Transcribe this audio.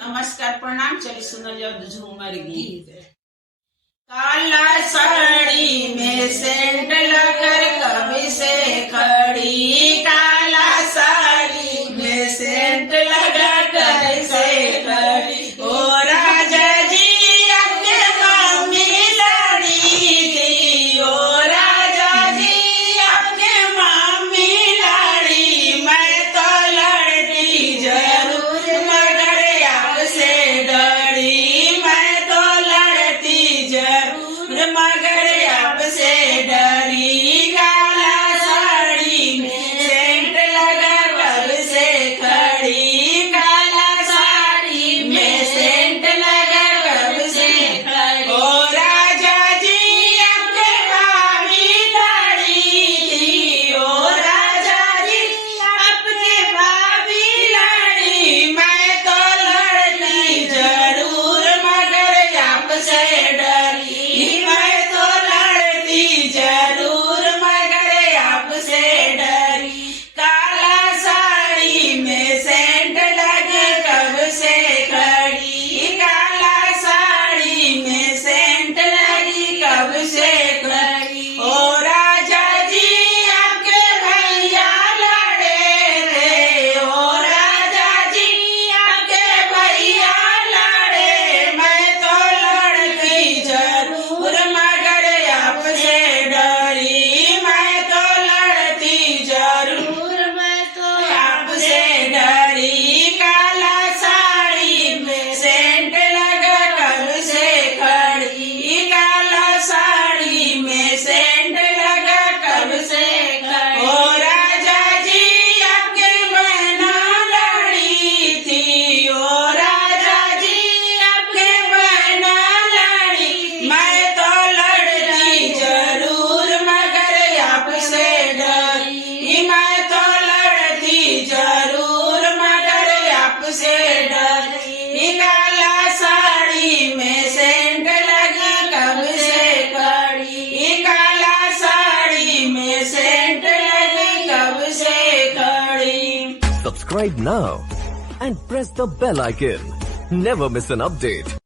नमस्कार प्रणाम। चलिए सुनल जाओ झूमर गीत। काला साड़ी में सेंट लगर कभी से खड़ी, काला साड़ी में सेंट लगा कभी से खड़ी। ओ राजा जी अपने मम्मी लड़ी थी, ओ राजा जी अपने मम्मी लड़ी। मैं तो लड़ती जरूर मगर आपसे डरी, मैं तो लड़ती जरूर मगर आपसे डरी। काला साड़ी में सेंट लगा कब से खड़ी, काला साड़ी में सेंट लगा कब से खड़ी। ओ राजा जी अपने भाभी लड़ी थी, ओ राजा जी अपने भाभी लड़ी। मैं तो लड़ती जरूर मगर आपसे डरी, मैं तो लड़ती जरूर मगर आपसे डरी। काला साड़ी में सेंट लगे कब से खड़ी, काला साड़ी में सेंट लगी कब से खड़ी। ओ राजा जी आपके भैया लड़े थे, ओ राजा जी आपके भैया लड़े। मैं तो लड़ती जरूर मगर आपसे डरी, मैं तो लड़ती जरूर मैं तो आपसे डरी। काला साड़ी में सेंट लगा कब से खड़ी, काला साड़ी में सेंट लगा कब से खड़ी। ओ राजा जी आपके बहना लड़ी थी, ओ राजा जी आपके बहना लड़ी। मैं तो लड़ती जरूर मगर आपसे डरी, मैं तो लड़ती जरूर मगर आपसे डरी। काला साड़ी में सेंट लगी कब से खड़ी, काला साड़ी में सेंट लगी कब से खड़ी। Subscribe now and press the bell icon. Never miss an update.